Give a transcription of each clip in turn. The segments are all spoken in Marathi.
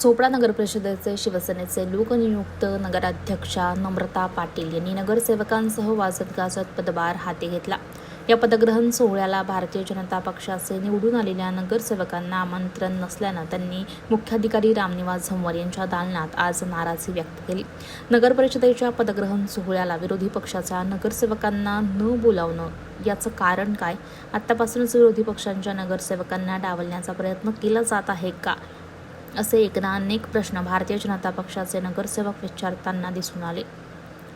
चोपडा नगरपरिषदेचे शिवसेनेचे लोकनियुक्त नगराध्यक्षा नम्रता पाटील यांनी नगरसेवकांसह वाजत गाजत पदभार हाती घेतला। या पदग्रहण सोहळ्याला भारतीय जनता पक्षाचे निवडून आलेल्या नगरसेवकांना आमंत्रण नसल्यानं त्यांनी मुख्याधिकारी रामनिवास झंवर यांच्या दालनात आज नाराजी व्यक्त केली। नगरपरिषदेच्या पदग्रहण सोहळ्याला विरोधी पक्षाच्या नगरसेवकांना न बोलावणं याचं कारण काय? आतापासूनच विरोधी पक्षांच्या नगरसेवकांना डावलण्याचा प्रयत्न केला जात आहे का? असे एकदा अनेक प्रश्न भारतीय जनता पक्षाचे नगरसेवक विचारताना दिसून आले।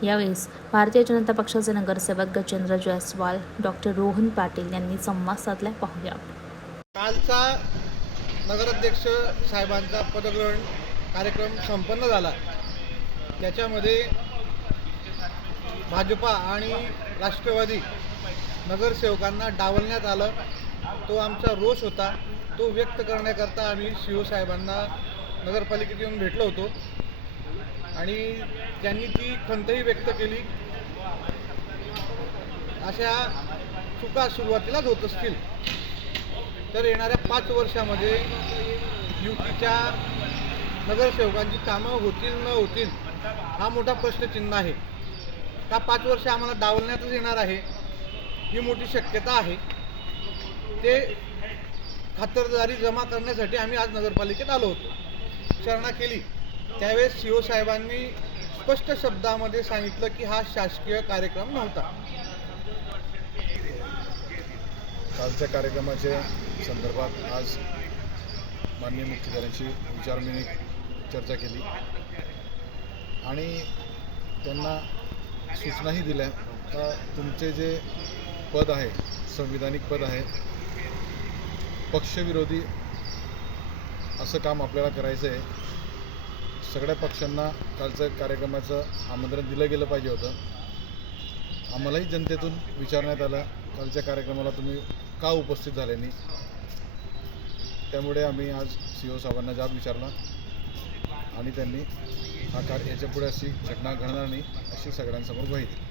यावेळेस भारतीय जनता पक्षाचे नगरसेवक गजेंद्र जयस्वाल, डॉक्टर रोहन पाटील यांनी संवाद साधला। पाहूया। कालचा नगराध्यक्ष साहेबांचा पदग्रहण कार्यक्रम संपन्न झाला। त्याच्यामध्ये भाजपा आणि राष्ट्रवादी नगरसेवकांना डावलण्यात आलं। तो आमचा रोष होता। तो व्यक्त करण्याकरता आम्ही शिवसाहेबांना नगरपालिकेत येऊन भेटलो होतो आणि त्यांनी ती खंतही व्यक्त केली। अशा चुका सुरुवातीलाच होत असतील तर येणाऱ्या 5 वर्षामध्ये युतीच्या नगरसेवकांची कामं होतील न होतील हा मोठा प्रश्नचिन्ह आहे। का 5 वर्ष आम्हाला डावलण्यातच येणार आहे ही मोठी शक्यता आहे। ते खातरदारी जमा करण्यासाठी आम्ही आज नगरपालिकेत आलो होतो। विचारणा केली त्यावेळेस शिवसाहेबांनी स्पष्ट शब्दामध्ये सांगितलं की हा शासकीय कार्यक्रम नव्हता। कालच्या कार्यक्रमाच्या संदर्भात आज माननीय मुख्याधिकाऱ्यांशी विचारविनिमय चर्चा केली आणि त्यांना सूचनाही दिल्या का तुमचे जे पद आहे संविधानिक पद आहे, पक्षविरोधी असं काम आपल्याला करायचं आहे। सगळ्या पक्षांना कालच्या कार्यक्रमाचं आमंत्रण दिलं गेलं पाहिजे होतं। आम्हालाही जनतेतून विचारण्यात आलं कालच्या कार्यक्रमाला तुम्ही का उपस्थित झाले नाही। त्यामुळे आम्ही आज CEO साहेबांना जाब विचारला आणि त्यांनी याच्या पुढे अशी घटना घडणार नाही अशी सगळ्यांसमोर ग्वाही दिली।